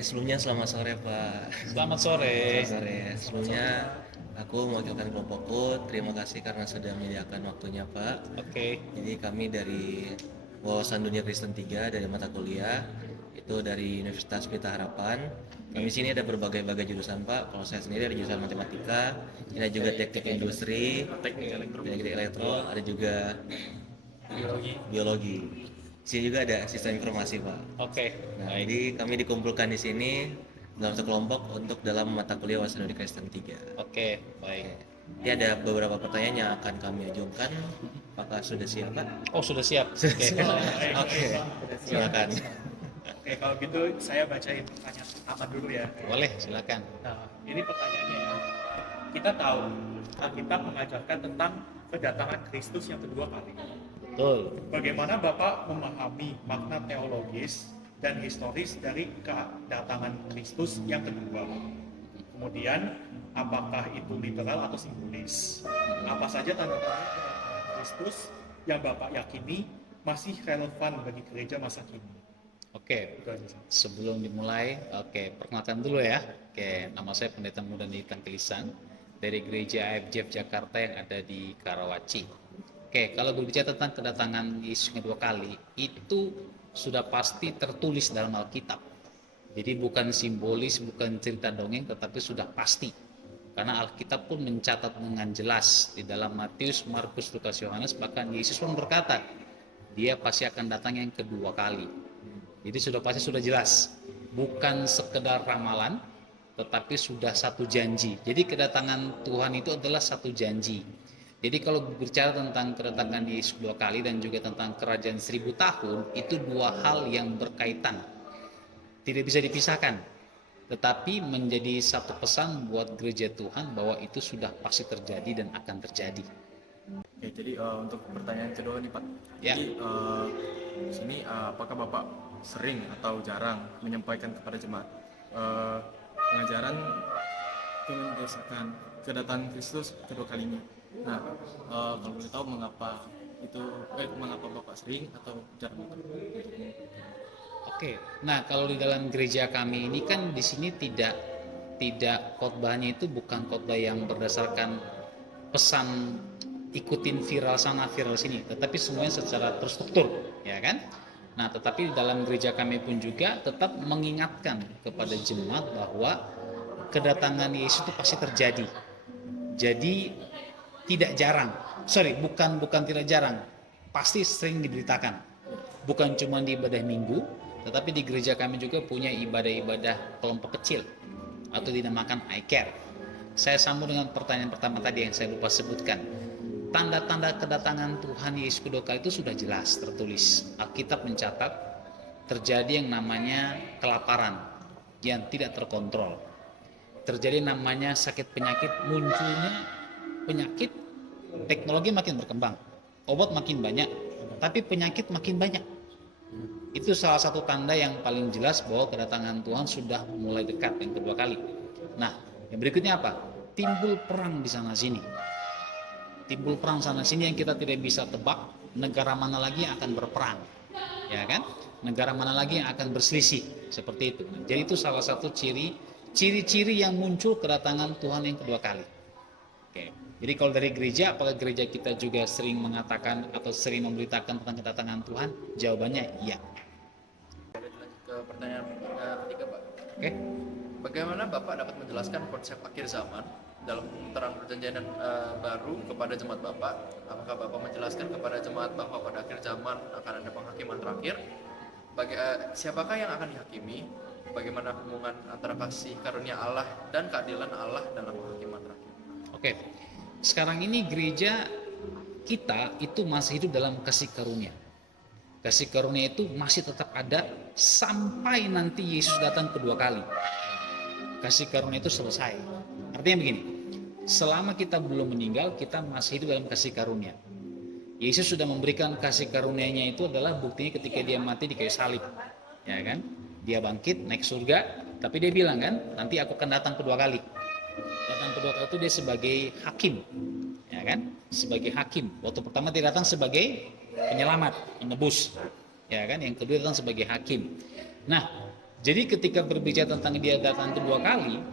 Sebelumnya selamat sore Pak. Selamat sore. Selamat sore. Sebelumnya aku mewakilkan kelompokku. Terima kasih karena sudah menyediakan waktunya Pak. Oke. Jadi kami dari Wawasan Dunia Kristen 3 dari mata kuliah itu dari Universitas Pelita Harapan. Kami sini ada berbagai jurusan Pak. Kalau saya sendiri ada jurusan matematika, ada juga teknik industri, teknik elektro, ada juga biologi. Di sini juga ada sistem informasi Pak. Oke. Nah, Baik. jadi kami dikumpulkan di sini dalam satu kelompok untuk dalam mata kuliah Wawasan Dunia Kristen 3. Oke. Baik. Ini ada beberapa pertanyaan yang akan kami ajukan. Apakah sudah siap, Pak? Oh, sudah siap. Sudah Oke. siap. Oke, silakan. Oke, kalau gitu saya bacain pertanyaan pertama dulu ya. Boleh, silakan. Nah, ini pertanyaannya ya. Kita tahu Alkitab mengajarkan tentang kedatangan Kristus yang kedua kali. Betul. Bagaimana Bapak memahami makna teologis dan historis dari kedatangan Kristus yang kedua? Kemudian, apakah itu literal atau simbolis? Apa saja tanda-tanda kedatangan Kristus yang Bapak yakini masih relevan bagi gereja masa kini? Oke. Itu aja. Sebelum dimulai, perkenalkan dulu ya. Nama saya Pendeta Muda Nitan Kelisan dari Gereja AFJF Jakarta yang ada di Karawaci. Kalau berbicara tentang kedatangan Yesus kedua kali, itu sudah pasti tertulis dalam Alkitab. Jadi bukan simbolis, bukan cerita dongeng, tetapi sudah pasti. Karena Alkitab pun mencatat dengan jelas di dalam Matius, Markus, Lukas, Yohanes, bahkan Yesus pun berkata, dia pasti akan datang yang kedua kali. Jadi sudah pasti sudah jelas, bukan sekedar ramalan, tetapi sudah satu janji. Jadi kedatangan Tuhan itu adalah satu janji. Jadi kalau berbicara tentang kedatangan Yesus dua kali dan juga tentang kerajaan 1000 tahun, itu dua hal yang berkaitan. Tidak bisa dipisahkan, tetapi menjadi satu pesan buat gereja Tuhan bahwa itu sudah pasti terjadi dan akan terjadi. Oke, jadi untuk pertanyaan kedua nih Pak. Ya. Jadi di sini apakah Bapak sering atau jarang menyampaikan kepada jemaat pengajaran itu berdasarkan kedatangan Kristus kedua kalinya? Nah, kalau boleh tahu mengapa Bapak sering atau jarang untuk Nah kalau di dalam gereja kami ini kan di sini tidak khotbahnya itu bukan khotbah yang berdasarkan pesan ikutin viral sana viral sini, tetapi semuanya secara terstruktur, ya kan? Nah tetapi di dalam gereja kami pun juga tetap mengingatkan kepada jemaat bahwa kedatangan Yesus itu pasti terjadi. Jadi tidak jarang, bukan tidak jarang, pasti sering diberitakan. Bukan cuma di ibadah minggu, tetapi di gereja kami juga punya ibadah-ibadah kelompok kecil atau dinamakan I-Care. Saya sambung dengan pertanyaan pertama tadi yang saya lupa sebutkan. Tanda-tanda kedatangan Tuhan Yesus kedua kali itu sudah jelas tertulis. Alkitab mencatat terjadi yang namanya kelaparan yang tidak terkontrol. Terjadi namanya sakit penyakit, munculnya penyakit, teknologi makin berkembang, obat makin banyak, tapi penyakit makin banyak. Itu salah satu tanda yang paling jelas bahwa kedatangan Tuhan sudah mulai dekat yang kedua kali. Nah, yang berikutnya apa? Timbul perang di sana sini. Timbul perang sana sini yang kita tidak bisa tebak negara mana lagi yang akan berperang. Ya kan? Negara mana lagi yang akan berselisih, seperti itu. Jadi itu salah satu ciri-ciri yang muncul kedatangan Tuhan yang kedua kali. Jadi kalau dari gereja, apakah gereja kita juga sering mengatakan atau sering memberitakan tentang kedatangan Tuhan? Jawabannya iya. Lanjut ke pertanyaan ketiga Pak. Oke. Bagaimana Bapak dapat menjelaskan konsep akhir zaman dalam terang perjanjian baru kepada jemaat Bapak? Apakah Bapak menjelaskan kepada jemaat bahwa pada akhir zaman akan ada penghakiman terakhir? Siapakah yang akan dihakimi? Bagaimana hubungan antara kasih karunia Allah dan keadilan Allah dalam penghakiman terakhir? Oke. Sekarang ini gereja kita itu masih hidup dalam kasih karunia. Kasih karunia itu masih tetap ada sampai nanti Yesus datang kedua kali. Kasih karunia itu selesai. Artinya begini, selama kita belum meninggal, kita masih hidup dalam kasih karunia. Yesus sudah memberikan kasih karunia-Nya itu adalah buktinya ketika dia mati di kayu salib. Ya kan? Dia bangkit, naik surga, tapi dia bilang kan, nanti aku akan datang kedua kali. Datang kedua kali itu dia sebagai hakim, ya kan? Sebagai hakim. Waktu pertama dia datang sebagai penyelamat, penebus, ya kan? Yang kedua datang sebagai hakim. Nah, Jadi ketika berbicara tentang dia datang kedua kali,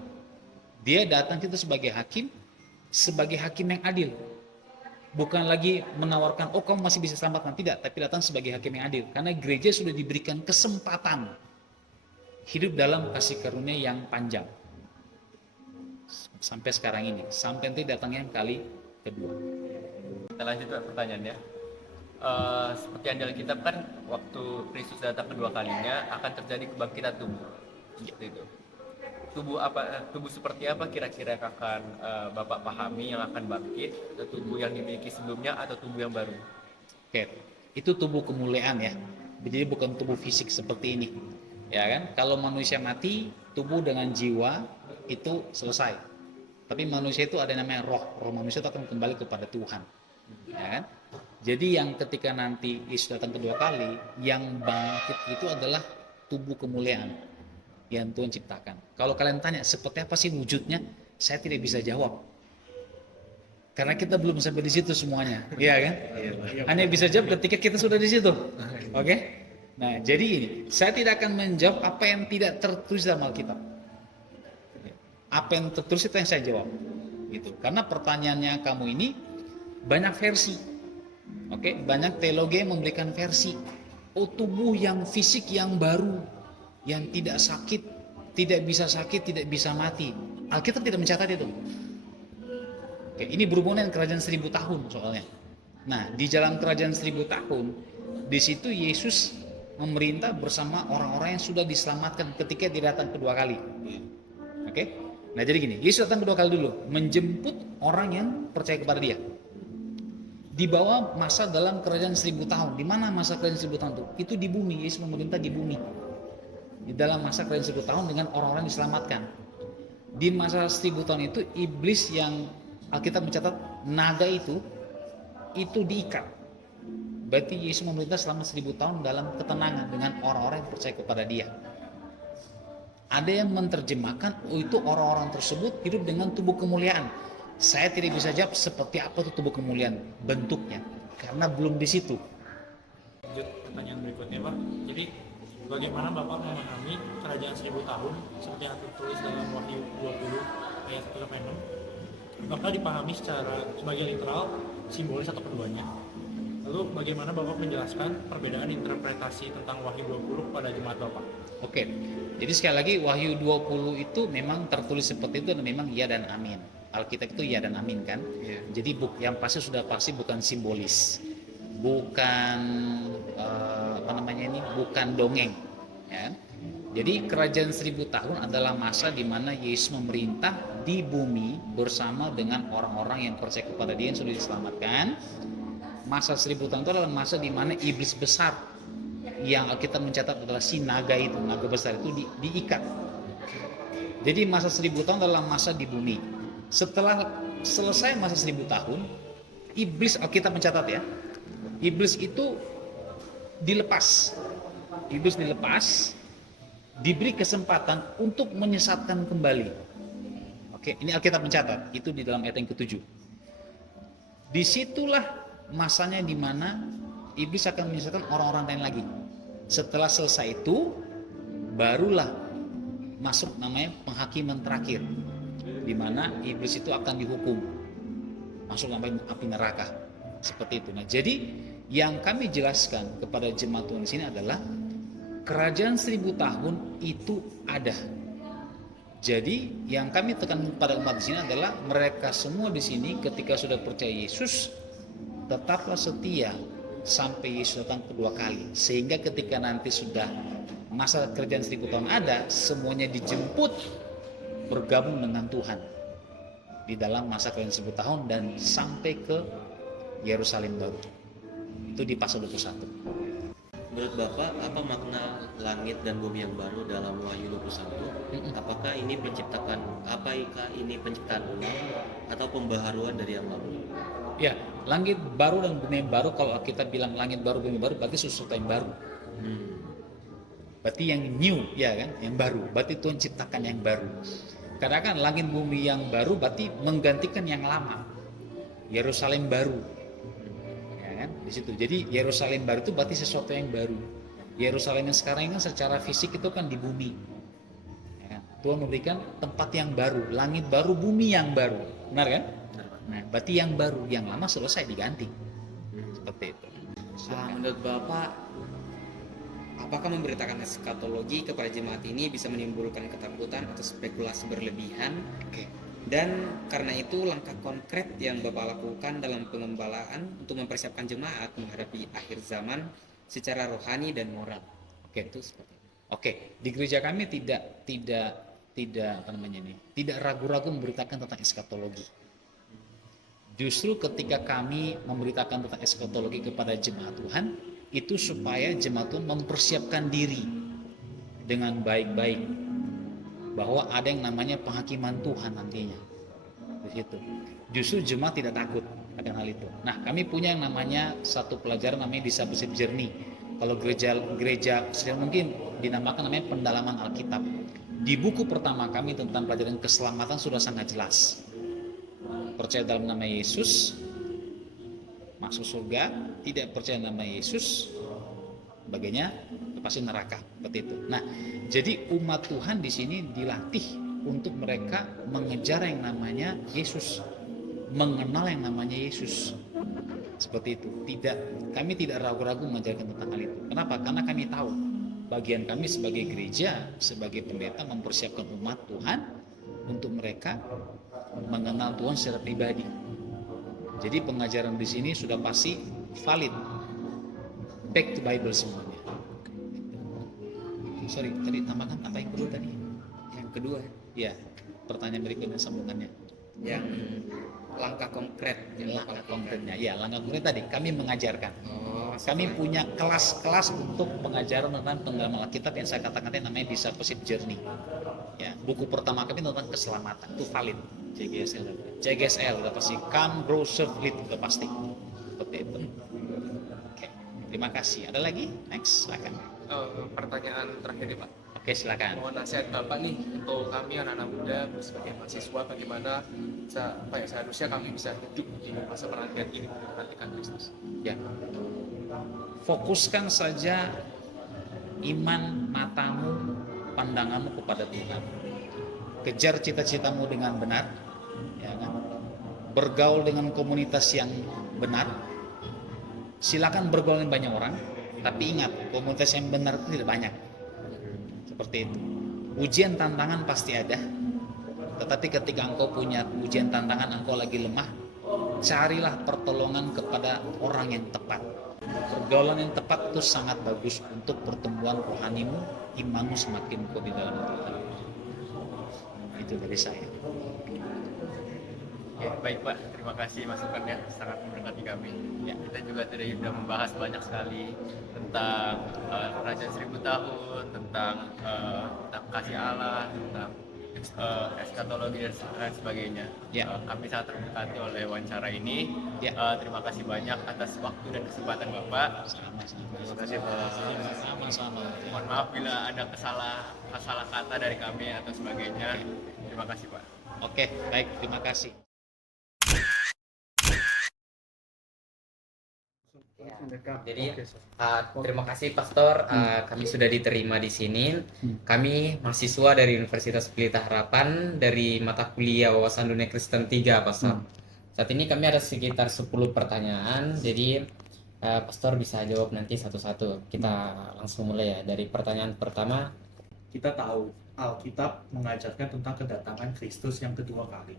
dia datang itu sebagai hakim yang adil. Bukan lagi menawarkan, oh kamu masih bisa selamatkan, tidak, tapi datang sebagai hakim yang adil. Karena gereja sudah diberikan kesempatan hidup dalam kasih karunia yang panjang. Sampai sekarang ini, sampai nanti datang yang kali kedua. Kita lanjut Pak, pertanyaannya. Seperti yang di Alkitab kan, waktu Kristus datang kedua kalinya akan terjadi kebangkitan tubuh. Seperti itu. Tubuh seperti apa kira-kira yang akan Bapak pahami yang akan bangkit? Atau tubuh yang dimiliki sebelumnya atau tubuh yang baru? Oke, itu tubuh kemuliaan ya. Jadi bukan tubuh fisik seperti ini. Ya kan? Kalau manusia mati, tubuh dengan jiwa itu selesai. Tapi manusia itu ada yang namanya roh. Roh manusia itu akan kembali kepada Tuhan. Ya kan? Jadi yang ketika nanti Yesus datang kedua kali, yang bangkit itu adalah tubuh kemuliaan yang Tuhan ciptakan. Kalau kalian tanya seperti apa sih wujudnya, saya tidak bisa jawab. Karena kita belum sampai di situ semuanya, iya kan? Hanya bisa jawab ketika kita sudah di situ. Oke? Nah, jadi ini, saya tidak akan menjawab apa yang tidak tertulis dalam Alkitab. Apa yang tertulis itu yang saya jawab. Gitu. Karena pertanyaannya kamu ini banyak versi. Oke, banyak teologi yang memberikan versi. Oh, tubuh yang fisik yang baru, yang tidak sakit, tidak bisa mati. Alkitab tidak mencatat itu. Oke, ini berhubungan dengan kerajaan 1000 tahun soalnya. Nah, di jalan kerajaan 1000 tahun, di situ Yesus memerintah bersama orang-orang yang sudah diselamatkan ketika dia datang kedua kali. Oke? Nah, jadi gini, Yesus datang kedua kali dulu, menjemput orang yang percaya kepada dia. Di bawah masa dalam kerajaan 1000 tahun. Di mana masa kerajaan 1000 tahun itu? Itu di bumi, Yesus memerintah di bumi. Di dalam masa kerajaan 1000 tahun dengan orang-orang diselamatkan. Di masa 1000 tahun itu iblis yang Alkitab mencatat naga itu diikat. Berarti Yesus memerintah selama 1000 tahun dalam ketenangan dengan orang-orang yang percaya kepada dia. Ada yang menerjemahkan itu orang-orang tersebut hidup dengan tubuh kemuliaan. Saya tidak bisa jawab seperti apa itu tubuh kemuliaan bentuknya karena belum di situ. Lanjut pertanyaan berikutnya Pak. Jadi bagaimana Bapak memahami kerajaan 1000 tahun seperti yang tertulis dalam Wahyu 20 ayat 1-6? Apakah dipahami sebagai literal, simbolis atau keduanya? Lalu bagaimana Bapak menjelaskan perbedaan interpretasi tentang Wahyu 20 pada jemaat Bapak? Oke. Jadi sekali lagi Wahyu 20 itu memang tertulis seperti itu dan memang ya dan amin. Alkitab itu ya dan amin kan? Yeah. Jadi yang sudah pasti bukan simbolis. Bukan bukan dongeng, ya. Jadi kerajaan 1000 tahun adalah masa di mana Yesus memerintah di bumi bersama dengan orang-orang yang percaya kepada dia yang sudah diselamatkan. Masa 1000 tahun itu adalah masa di mana iblis besar yang Alkitab mencatat adalah si naga itu, naga besar itu diikat. Jadi masa 1000 tahun adalah masa di bumi. Setelah selesai masa 1000 tahun, iblis, Alkitab mencatat ya, iblis itu dilepas. Iblis dilepas, diberi kesempatan untuk menyesatkan kembali. Oke, ini Alkitab mencatat, itu di dalam ayat yang ke-7. Disitulah masanya di mana iblis akan menyesatkan orang-orang lain lagi. Setelah selesai itu, barulah masuk namanya penghakiman terakhir, di mana iblis itu akan dihukum, masuk api neraka, seperti itu. Nah, jadi yang kami jelaskan kepada jemaat Tuhan di sini adalah kerajaan 1000 tahun itu ada. Jadi yang kami tekan pada umat di sini adalah mereka semua di sini ketika sudah percaya Yesus tetaplah setia sampai Yesus datang kedua kali, sehingga ketika nanti sudah masa kerajaan 1000 tahun ada, semuanya dijemput bergabung dengan Tuhan di dalam masa kerajaan 1000 tahun dan sampai ke Yerusalem baru. Itu di pasal 21. Menurut Bapak, apa makna langit dan bumi yang baru dalam Wahyu 21? Apakah ini penciptaan ulang atau pembaharuan dari yang lalu? Ya, langit baru dan bumi yang baru, kalau kita bilang langit baru, bumi baru, berarti sesuatu yang baru. Berarti yang new, ya kan? Yang baru, berarti Tuhan ciptakan yang baru. Karena kan langit bumi yang baru berarti menggantikan yang lama. Yerusalem baru. Di situ. Jadi Yerusalem baru itu berarti sesuatu yang baru. Yerusalem yang sekarang ini kan secara fisik itu kan di bumi. Ya kan? Tuhan memberikan tempat yang baru, langit baru, bumi yang baru. Benar kan? Nah, berarti yang baru, yang lama selesai diganti. Seperti itu. Menurut Bapak, apakah memberitakan eskatologi kepada jemaat ini bisa menimbulkan ketakutan atau spekulasi berlebihan? Oke. Dan karena itu langkah konkret yang Bapak lakukan dalam pengembalaan untuk mempersiapkan jemaat menghadapi akhir zaman secara rohani dan moral. Oke. Itu seperti itu. Oke, di gereja kami tidak apa namanya ini, tidak ragu-ragu memberitakan tentang eskatologi. Justru ketika kami memberitakan tentang eskatologi kepada jemaat Tuhan, itu supaya jemaat Tuhan mempersiapkan diri dengan baik-baik bahwa ada yang namanya penghakiman Tuhan nantinya. Di situ. Justru jemaat tidak takut akan hal itu. Nah, kami punya yang namanya satu pelajaran namanya discipleship journey. Kalau gereja mungkin dinamakan namanya pendalaman Alkitab. Di buku pertama kami tentang pelajaran keselamatan sudah sangat jelas. Percaya dalam nama Yesus masuk surga, tidak percaya nama Yesus sebagainya pasti neraka, seperti itu. Nah, jadi umat Tuhan di sini dilatih untuk mereka mengejar yang namanya Yesus, mengenal yang namanya Yesus. Seperti itu. Kami tidak ragu-ragu mengajarkan tentang hal itu. Kenapa? Karena kami tahu bagian kami sebagai gereja, sebagai pendeta mempersiapkan umat Tuhan untuk mereka mengenal Tuhan secara pribadi. Jadi pengajaran di sini sudah pasti valid. Back to Bible semuanya. Sorry, tadi tambahkan apa yang kedua tadi? Yang kedua, Ya, pertanyaan berikutnya sambungannya. yang langkah konkret yang Bapak Langkah lakukan. konkretnya, ya langkah konkret tadi kami mengajarkan. Kami setelah- punya kelas-kelas untuk pengajaran tentang pendalaman Alkitab yang saya katakan tadi namanya discipleship journey. Ya, buku pertama kami tentang keselamatan itu valid. JGSL udah pasti. Come, grow, serve, lead udah pasti. Seperti itu. Oke, terima kasih. Ada lagi? Next, silakan. Pertanyaan terakhir nih Pak, Oke, silakan. mohon nasihat Bapak nih untuk kami anak-anak muda sebagai mahasiswa, bagaimana seharusnya kami bisa hidup di masa penantian ini, menantikan Kristus. Ya. Fokuskan saja iman matamu, pandanganmu kepada Tuhan. Kejar cita-citamu dengan benar, ya kan? Bergaul dengan komunitas yang benar. Silakan bergaul dengan banyak orang, tapi ingat komunitas yang benar itu tidak banyak. Seperti itu. Ujian tantangan pasti ada. Tetapi ketika engkau punya ujian tantangan, engkau lagi lemah, carilah pertolongan kepada orang yang tepat. Pergaulan yang tepat itu sangat bagus untuk pertumbuhan rohanimu, imanmu semakin kuat di dalam Tuhan. Itu dari saya. Ya, baik Pak, terima kasih masukannya, sangat memberkati kami. Ya, kita juga tadi sudah membahas banyak sekali tentang kerajaan 1000 tahun, tentang kasih Allah, tentang eskatologi dan lain sebagainya. Ya. Kami sangat terberkati oleh wawancara ini. Ya. Terima kasih banyak atas waktu dan kesempatan Bapak. Terima kasih Pak. Sama-sama. Mohon maaf bila ada salah kata dari kami atau sebagainya. Terima kasih Pak. Oke, baik, terima kasih. Jadi terima kasih Pastor, kami sudah diterima di sini. Kami mahasiswa dari Universitas Pelita Harapan dari mata kuliah Wawasan Dunia Kristen 3, Pastor. Saat ini kami ada sekitar 10 pertanyaan, jadi Pastor bisa jawab nanti satu-satu. Kita langsung mulai ya dari pertanyaan pertama. Kita tahu Alkitab mengajarkan tentang kedatangan Kristus yang kedua kali.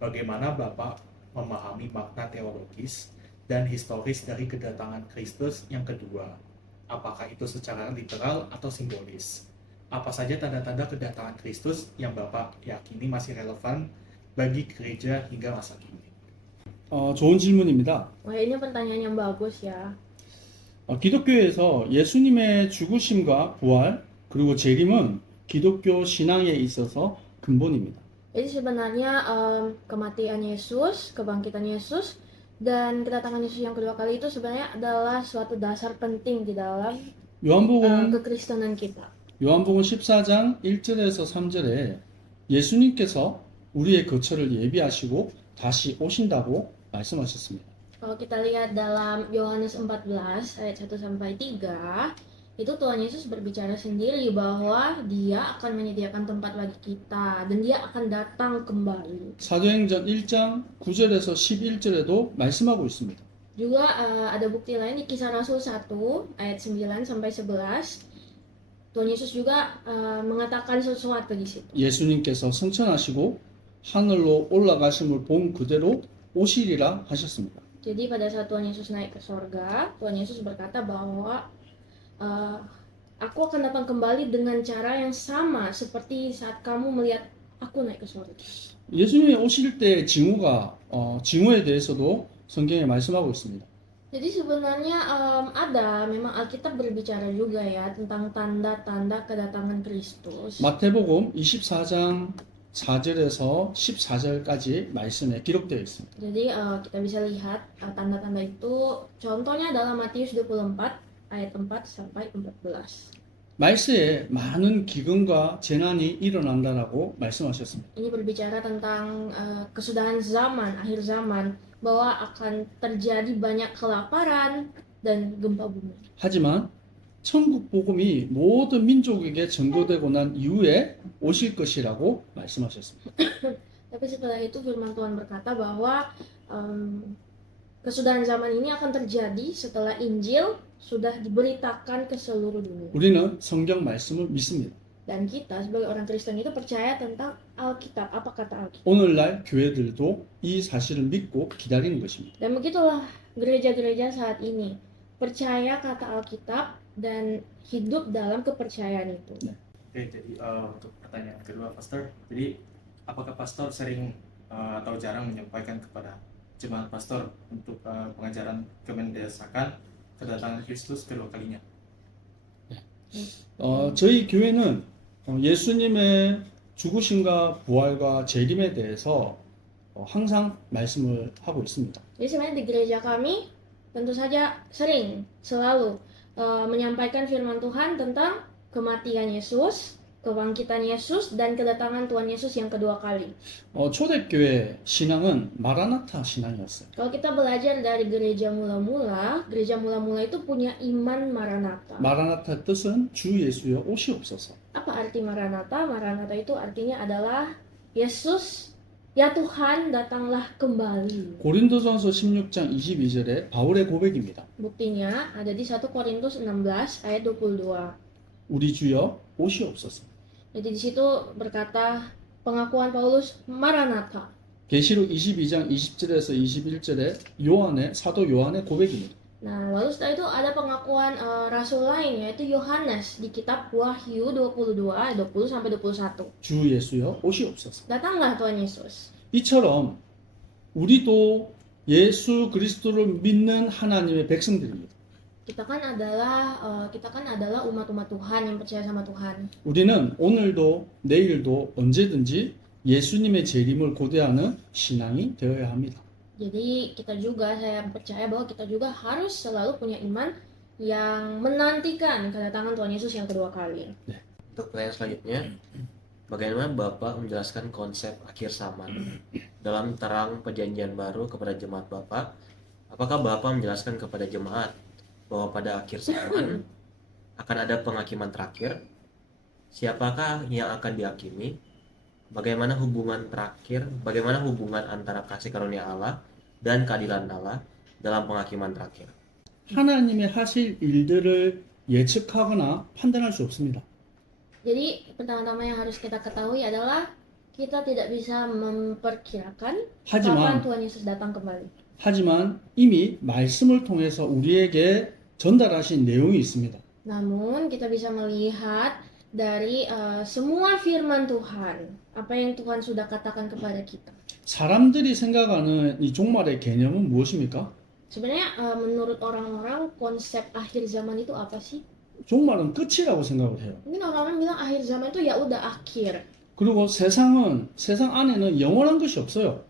Bagaimana Bapak memahami makna teologis dan historis dari kedatangan Kristus yang kedua? Apakah itu secara literal atau simbolis? Apa saja tanda-tanda kedatangan Kristus yang Bapak yakini masih relevan bagi gereja hingga masa kini? 좋은 질문입니다. Wah, ini pertanyaan yang bagus ya. 기독교에서 예수님의 죽으심과 부활 그리고 재림은 기독교 신앙에 있어서 근본입니다. Jadi sebenarnya kematian Yesus, kebangkitan Yesus, dan kedatangan Yesus yang kedua kali itu sebenarnya adalah suatu dasar penting di dalam 요한복음 kekristenan kita. 요한복음 14장 1절에서 3절에 예수님께서 우리의 거처를 예비하시고 다시 오신다고 말씀하셨습니다. Kalau kita lihat dalam Yohanes 14 ayat 1 sampai 3, itu Tuhan Yesus berbicara sendiri bahwa Dia akan menyediakan tempat bagi kita dan Dia akan datang kembali. 사도행전 1장 9절에서 11절에도 말씀하고 있습니다. Juga ada bukti lain di Kisah Rasul 1 ayat 9 sampai 11. Tuhan Yesus juga mengatakan sesuatu di situ. 예수님께서 승천하시고 하늘로 올라가심을 본 그대로 오시리라 하셨습니다. Jadi pada saat Tuhan Yesus naik ke sorga, Tuhan Yesus berkata bahwa aku akan datang kembali dengan cara yang sama seperti saat kamu melihat aku naik ke sorga. 예수님이 오실 때 징후에 대해서도 성경에 말씀하고 있습니다. Jadi sebenarnya ada, memang Alkitab berbicara juga ya tentang tanda-tanda kedatangan Kristus. 마태복음 24장 4절에서 14절까지 말씀에 기록되어 있습니다. Jadi kita bisa lihat tanda-tanda itu, contohnya dalam Matius 24 ayat 4 sampai 14. 말세에 많은 기근과 재난이 일어난다라고 말씀하셨습니다. Ini berbicara tentang kesudahan zaman, akhir zaman, bahwa akan terjadi banyak kelaparan dan gempa bumi. 하지만 천국 복음이 모든 민족에게 전거되고 난 이후에 오실 것이라고 말씀하셨습니다. Tapi setelah itu firman Tuhan berkata bahwa kesudahan zaman ini akan terjadi setelah Injil sudah diberitakan ke seluruh dunia. 우리는 성경 말씀을 믿습니다. Dan kita sebagai orang Kristen itu percaya tentang Alkitab, apa kata Alkitab. 오늘날 교회들도 이 사실을 믿고 기다리는 것입니다. Dan begitulah gereja-gereja saat ini percaya kata Alkitab dan hidup dalam kepercayaan itu. Oke, jadi untuk pertanyaan kedua, Pastor, jadi apakah Pastor sering atau jarang menyampaikan kepada jemaat Pastor untuk pengajaran kemendesakan kedatangan Kristus kedua kalinya? 저희 교회는 예수님의 죽으심과 부활과 재림에 대해서 항상 말씀을 하고 있습니다. Jadi sebenarnya di gereja kami tentu saja selalu menyampaikan firman Tuhan tentang kematian Yesus, kebangkitan Yesus, dan kedatangan Tuhan Yesus yang kedua kali. 초대교회 신앙은 마라나타 신앙이었어요. Kalau kita belajar dari gereja mula-mula itu punya iman Maranatha. 마라나타 뜻은 주 예수여 오시옵소서. Apa arti Maranatha? Maranatha itu artinya adalah Yesus, ya Tuhan, datanglah kembali. 고린도전서 16장 22절에 바울의 고백입니다. Buktinya ada di 1 Korintus 16 ayat 22. 우리 주여 오시옵소서. Jadi di situ berkata pengakuan Paulus Maranatha. 계시록 22장 20절에서 21절에 사도 요한의 고백입니다. Nah, lalu setelah itu ada pengakuan rasul lain yaitu Yohanes di kitab Wahyu 22 ayat 20 sampai 21. 주 예수여 오시옵소서. Datanglah Tuhan Yesus. 이처럼 우리도 예수 그리스도를 믿는 하나님의 백성들입니다. Kita kan adalah umat-umat Tuhan yang percaya sama Tuhan. 우리는 오늘도 내일도 언제든지 예수님의 재림을 고대하는 신앙이 되어야 합니다. Jadi saya percaya bahwa kita juga harus selalu punya iman yang menantikan kedatangan Tuhan Yesus yang kedua kali. Untuk pertanyaan selanjutnya, bagaimana Bapak menjelaskan konsep akhir zaman dalam terang perjanjian baru kepada jemaat Bapak? Apakah Bapak menjelaskan kepada jemaat bahwa pada akhir zaman akan ada penghakiman terakhir? Siapakah yang akan dihakimi? Bagaimana hubungan antara kasih karunia Allah dan keadilan Allah dalam penghakiman terakhir? 하나님의 하실 일들을 예측하거나 판단할 수 없습니다. Jadi pertama-tama yang harus kita ketahui adalah kita tidak bisa memperkirakan kapan Tuhan Yesus datang kembali. 하지만 이미 말씀을 통해서 우리에게 전달하신 내용이 있습니다. Namun kita bisa melihat dari semua firman Tuhan, apa yang Tuhan sudah katakan kepada kita. 사람들이 생각하는 이 종말의 개념은 무엇입니까? Sebenarnya menurut orang-orang konsep akhir zaman itu apa sih? 종말은 끝이라고 생각을 해요. Mungkin orang-orang bilang akhir zaman itu ya udah akhir. 그리고 세상 안에는 영원한 것이 없어요.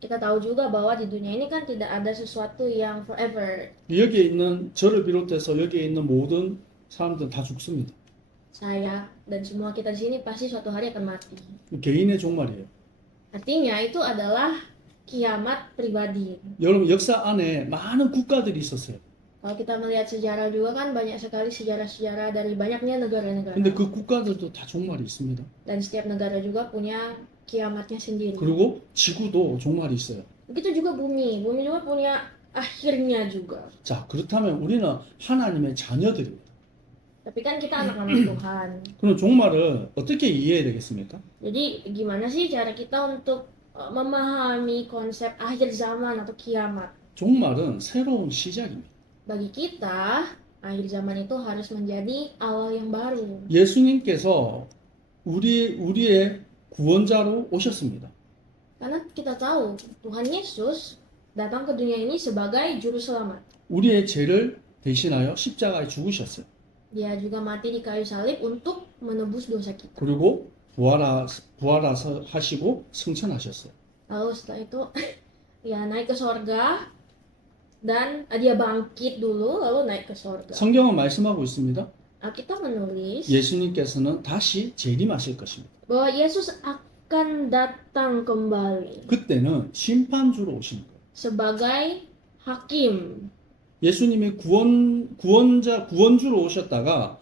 Kita tahu juga bahwa di dunia ini kan tidak ada sesuatu yang forever. 여기에 있는 저를 비롯해서 여기에 있는 모든 사람들은 다 죽습니다. Saya dan semua kita di sini pasti suatu hari akan mati. 개인의 종말이에요. Artinya itu adalah kiamat pribadi. 여러분 역사 안에 많은 국가들이 있었어요. Kalau kita melihat sejarah juga kan banyak sekali sejarah-sejarah dari banyaknya negara-negara. 근데 그 국가들도 다 종말이 있습니다. Dan setiap negara juga punya kiamatnya sendiri. 그리고 지구도 종말이 있어요. Begitu juga bumi. Bumi juga punya akhirnya juga. 자, 그렇다면 우리는 하나님의 자녀들입니다. Tapi kan kita anak-anak Tuhan. 그럼 종말을 어떻게 이해해야 되겠습니까? Jadi gimana sih cara kita untuk memahami konsep akhir zaman atau kiamat? 종말은 새로운 시작입니다. Bagi kita, akhir zaman itu harus menjadi awal yang baru. 예수님께서 우리의 구원자로 오셨습니다. Karena kita tahu Tuhan Yesus datang ke dunia ini sebagai juru selamat. 우리의 죄를 대신하여 십자가에 죽으셨어요. Dia juga mati di kayu salib untuk menebus dosa kita. 그리고 부활하시고 승천하셨어요. Lalu setelah itu ya naik ke sorga dan dia bangkit dulu lalu naik ke sorga. 성경은 말씀하고 있습니다. Alkitab menulis 예수님께서는 다시 재림하실 것입니다. bahwa Yesus akan datang kembali 그때는 심판주로 오시는 거예요. sebagai hakim. 예수님이 구원주로 오셨다가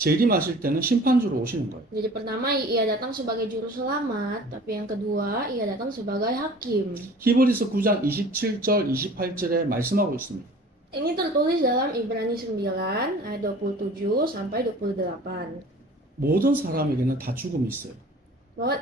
재림하실 때는 심판주로 오시는 거예요. Jadi pertama ia datang sebagai juru selamat, tapi yang kedua ia datang sebagai hakim. 히브리서 9장 27절 28절에 말씀하고 있습니다. Ini tertulis dalam Ibrani 9 ayat 27 sampai 28. 모든 사람에게는 다 죽음이 있어요. Bahwa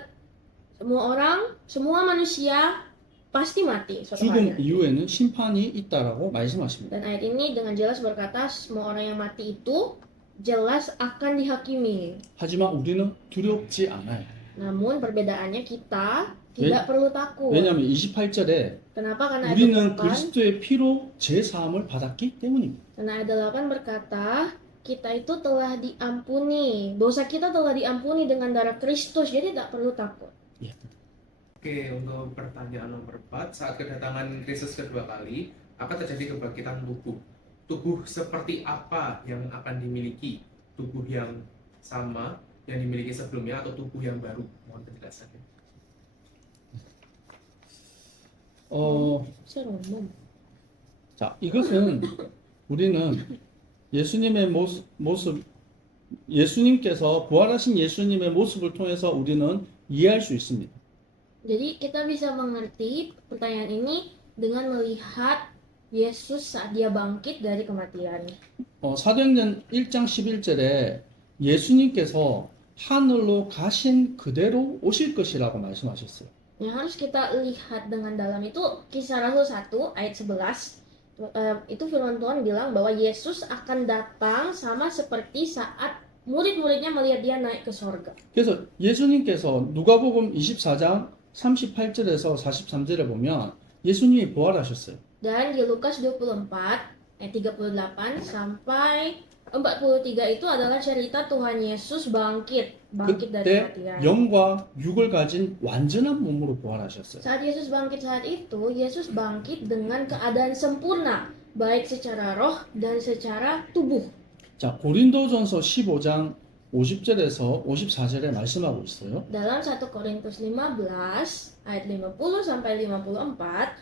semua orang, semua manusia pasti mati suatu 죽음 hari. 이후에는 심판이 있다라고 말씀하십니다. Dan ayat ini dengan jelas berkata semua orang yang mati itu jelas akan dihakimi. 하지만 우리는 두렵지 않아요. Namun perbedaannya kita tidak perlu takut. 왜냐하면 28절에 Kenapa? Karena ayat 우리는 8, 그리스도의 피로 제사함을 받았기 때문입니다. karena ayat 8 berkata kita itu telah diampuni. Dosa kita telah diampuni dengan darah Kristus, jadi tak perlu takut. Oke, untuk pertanyaan nomor 4, saat kedatangan Kristus kedua kali, akan terjadi kebangkitan tubuh. Tubuh seperti apa yang akan dimiliki? Tubuh yang sama yang dimiliki sebelumnya atau tubuh yang baru? Mohon penjelasannya. 자, 이것은 우리는 예수님의 모습, 예수님께서 부활하신 예수님의 모습을 통해서 우리는 이해할 수 있습니다. Jadi kita bisa mengerti pertanyaan ini dengan melihat Yesus saat dia bangkit dari kematian. 사도행전 1장 11절에 예수님께서 하늘로 가신 그대로 오실 것이라고 말씀하셨어요. Yang harus kita lihat dengan dalam itu Kisah Rasul 1 ayat 11. Itu firman Tuhan bilang bahwa Yesus akan datang sama seperti saat murid-muridnya melihat dia naik ke sorga. 그래서 예수님께서 누가복음 24장 38절에서 43절에 보면 예수님이 부활하셨어요. Dan di Lukas 24 ayat 38 sampai 43 itu adalah cerita Tuhan Yesus bangkit dari 그때 kematian. 영과 육을 가진 완전한 몸으로 부활하셨어요. Saat Yesus bangkit saat itu, Yesus bangkit dengan keadaan sempurna, baik secara roh dan secara tubuh. 자, 고린도전서 15장 50절에서 54절에 말씀하고 있어요. Dalam 1 Korintus 15 ayat 50 sampai 54,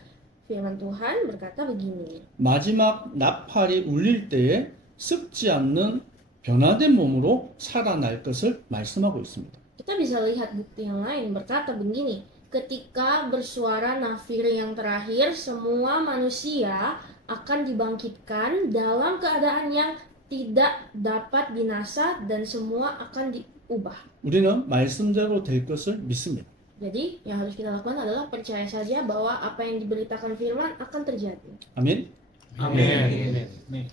firman Tuhan berkata begini. 마지막 나팔이 울릴 때에 썩지 않는 변화된 몸으로 살아날 것을 말씀하고 있습니다. Kita bisa lihat bukti yang lain berkata begini. Ketika bersuara nafir yang terakhir, semua manusia akan dibangkitkan dalam keadaan yang tidak dapat binasa dan semua akan diubah. 우리는 말씀대로 될 것을 믿습니다. Jadi yang harus kita lakukan adalah percaya saja bahwa apa yang diberitakan firman akan terjadi. 아멘. Amin.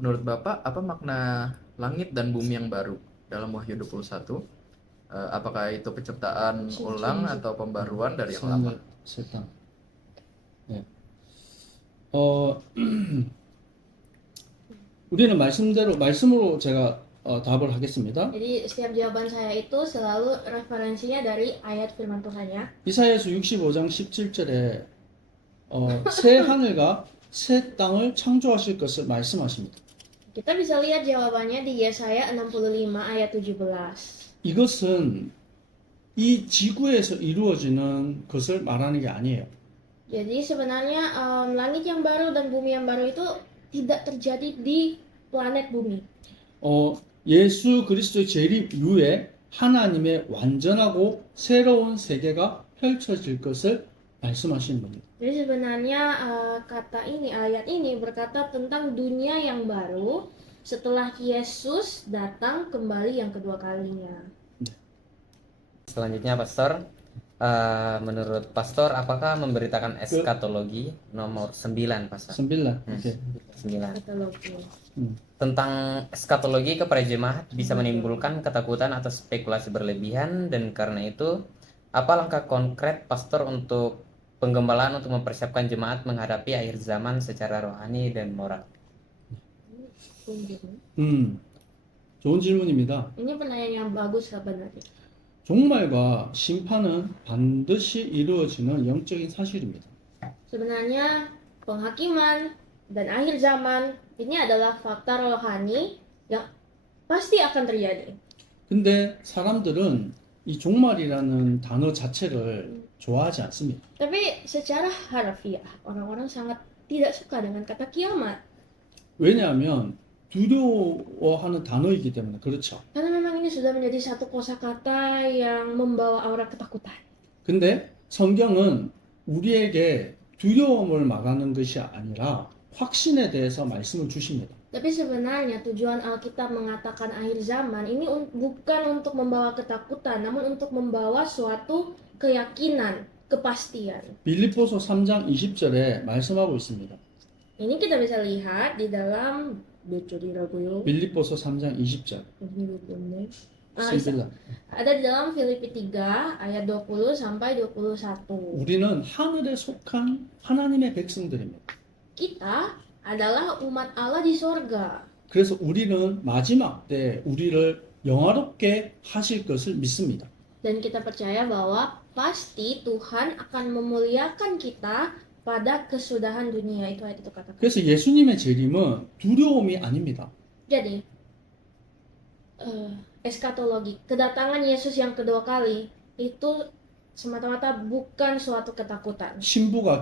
Menurut Bapak, apa makna langit dan bumi yang baru dalam Wahyu 21? Apakah itu penciptaan ulang atau pembaruan dari yang lama? 세상. 네. 우리는 말씀으로 제가 답을 하겠습니다. Jadi setiap jawaban saya itu selalu referensinya dari ayat firman Tuhan ya. 이사야서 65장 17절에 새 하늘과 새 땅을 창조하실 것을 말씀하십니다. Kita bisa lihat jawabannya di Yesaya 65 ayat 17. 이것은 이 지구에서 이루어지는 것을 말하는 게 아니에요. Jadi sebenarnya langit yang baru dan bumi yang baru itu tidak terjadi di planet bumi. 예수 그리스도의 재림 이후에 하나님의 완전하고 새로운 세계가 펼쳐질 것을 말씀하시는 겁니다. Jadi sebenarnya ayat ini berkata tentang dunia yang baru setelah Yesus datang kembali yang kedua kalinya. Selanjutnya Pastor, menurut Pastor apakah memberitakan eskatologi nomor 9 Pastor? 9. 오케이. 9. Eskatologi. Tentang eskatologi kepada jemaat bisa menimbulkan ketakutan atau spekulasi berlebihan, dan karena itu apa langkah konkret Pastor untuk penggembalaan untuk mempersiapkan jemaat menghadapi akhir zaman secara rohani dan moral? 좋은 질문입니다. Ini pertanyaan yang bagus sebenarnya. 종말과 심판은 반드시 이루어지는 영적인 사실입니다. Sebenarnya penghakiman dan akhir zaman ini adalah fakta rohani yang pasti akan terjadi. 근데 사람들은 이 종말이라는 단어 자체를 좋아하지 않습니다. Tapi secara harfiah orang-orang sangat tidak suka dengan kata kiamat. 왜냐하면 두려워하는 단어이기 때문에 그렇죠. Karena memang ini sudah menjadi satu kosakata yang membawa aura ketakutan. 근데 성경은 우리에게 두려움을 말하는 것이 아니라 확신에 대해서 말씀을 주십니다. Tapi sebenarnya tujuan Alkitab mengatakan akhir zaman ini bukan untuk membawa ketakutan, namun untuk membawa suatu keyakinan, kepastian. 빌립보서 3장 20절에 말씀하고 있습니다. Ini kita bisa lihat di dalam 빌립보서 3장 20절. ada di dalam Filipi 3 ayat 20 sampai 21. 우리는 하늘에 속한 하나님의 백성들입니다. Kita adalah umat Allah di sorga. 그래서 우리는 마지막 때 우리를 영화롭게 하실 것을 믿습니다. Dan kita percaya bahwa pasti Tuhan akan memuliakan kita pada kesudahan dunia. Itu ayat itu katakan. 그래서 예수님의 재림은 두려움이 아닙니다. Jadi eskatologi, kedatangan Yesus yang kedua kali itu semata-mata bukan suatu ketakutan.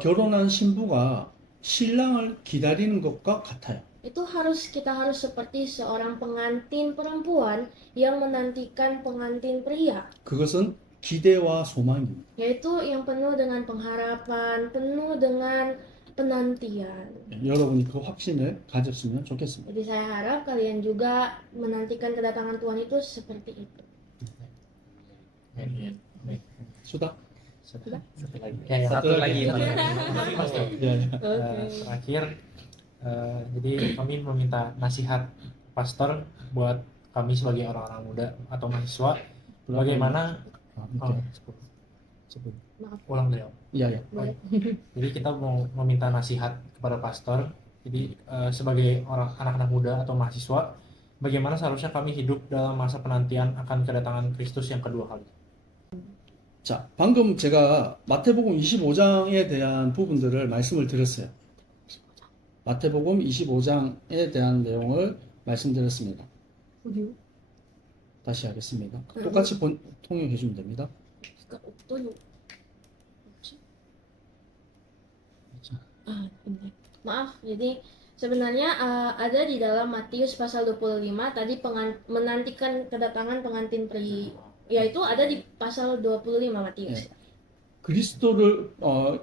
결혼한 신부가 신랑을 기다리는 것과 같아요. Itu kita harus seperti seorang pengantin perempuan yang menantikan pengantin pria. 그것은 기대와 소망입니다. Yaitu yang penuh dengan pengharapan, penuh dengan penantian. 여러분이 그 확신을 가졌으면 좋겠습니다. Jadi saya harap kalian juga menantikan kedatangan Tuhan itu seperti itu. 수다. Satu lagi. Satu lagi. Terakhir, jadi kami meminta nasihat pastor buat kami sebagai orang-orang muda atau mahasiswa, bagaimana ulang dari Iya. Jadi kita mau meminta nasihat kepada pastor. Jadi sebagai anak-anak muda atau mahasiswa, bagaimana seharusnya kami hidup dalam masa penantian akan kedatangan Kristus yang kedua kali. 자, 방금 제가 마태복음 25장에 대한 부분들을 말씀을 드렸어요. 마태복음 25장에 대한 내용을 말씀드렸습니다. 다시 하겠습니다. 똑같이 통역해 주면 됩니다. Maaf, jadi sebenarnya ada di dalam Matius pasal 25 tadi menantikan kedatangan pengantin pria, yaitu ada di pasal 25 Matius. 그리스도를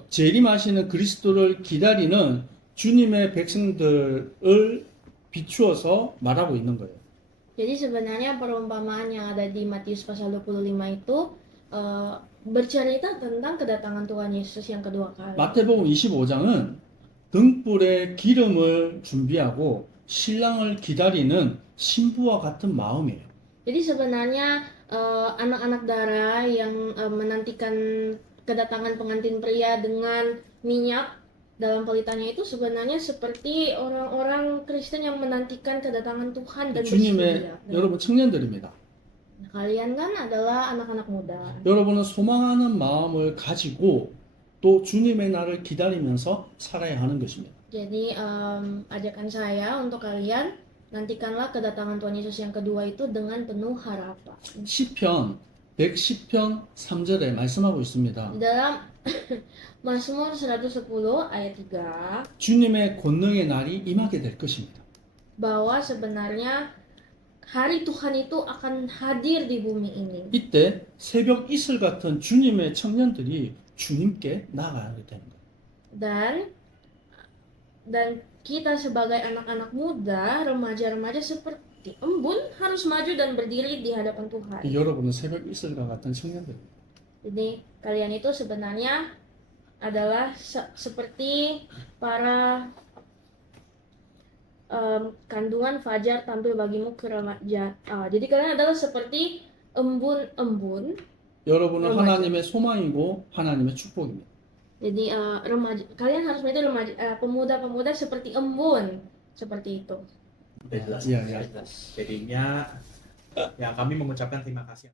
재림하시는 그리스도를 기다리는 주님의 백성들을 비추어서 말하고 있는 거예요. Jadi sebenarnya perumpamaan yang ada di Matius pasal 25 itu bercerita tentang kedatangan Tuhan Yesus yang kedua kali. 마태복음 25장은 등불에 기름을 준비하고 신랑을 기다리는 신부와 같은 마음이에요. Jadi sebenarnya anak-anak darah yang menantikan kedatangan pengantin pria dengan minyak dalam pelitannya itu sebenarnya seperti orang-orang Kristen yang menantikan kedatangan Tuhan dan bersedia. 여러분 청년들입니다. Kalian kan adalah anak-anak muda. 여러분은 소망하는 마음을 가지고 또 주님의 날을 기다리면서 살아야 하는 것입니다. Jadi ajakan saya untuk kalian, nantikanlah kedatangan Tuhan Yesus yang kedua itu dengan penuh harapan. 시편 110편 3절에 말씀하고 있습니다. Dalam Mazmur 110 ayat 3 주님의 권능의 날이 임하게 될 것입니다. bahwa sebenarnya hari Tuhan itu akan hadir di bumi ini. 이때 새벽 이슬 같은 주님의 청년들이 주님께 나아가게 되는 거예요. Dan kita sebagai anak-anak muda, remaja-remaja seperti embun harus maju dan berdiri di hadapan Tuhan. 여러분은 새벽 이슬과 같은 청년들입니다. Jadi kalian itu sebenarnya adalah seperti para kandungan fajar tampil bagimu ke remaja. Jadi kalian adalah seperti embun-embun. 여러분은 remaja. 하나님의 소망이고 하나님의 축복입니다. Jadi remaja, kalian harus menjadi remaja, pemuda-pemuda seperti embun, seperti itu. Udah jelas. Iya, iya. Jadinya ya kami mengucapkan terima kasih.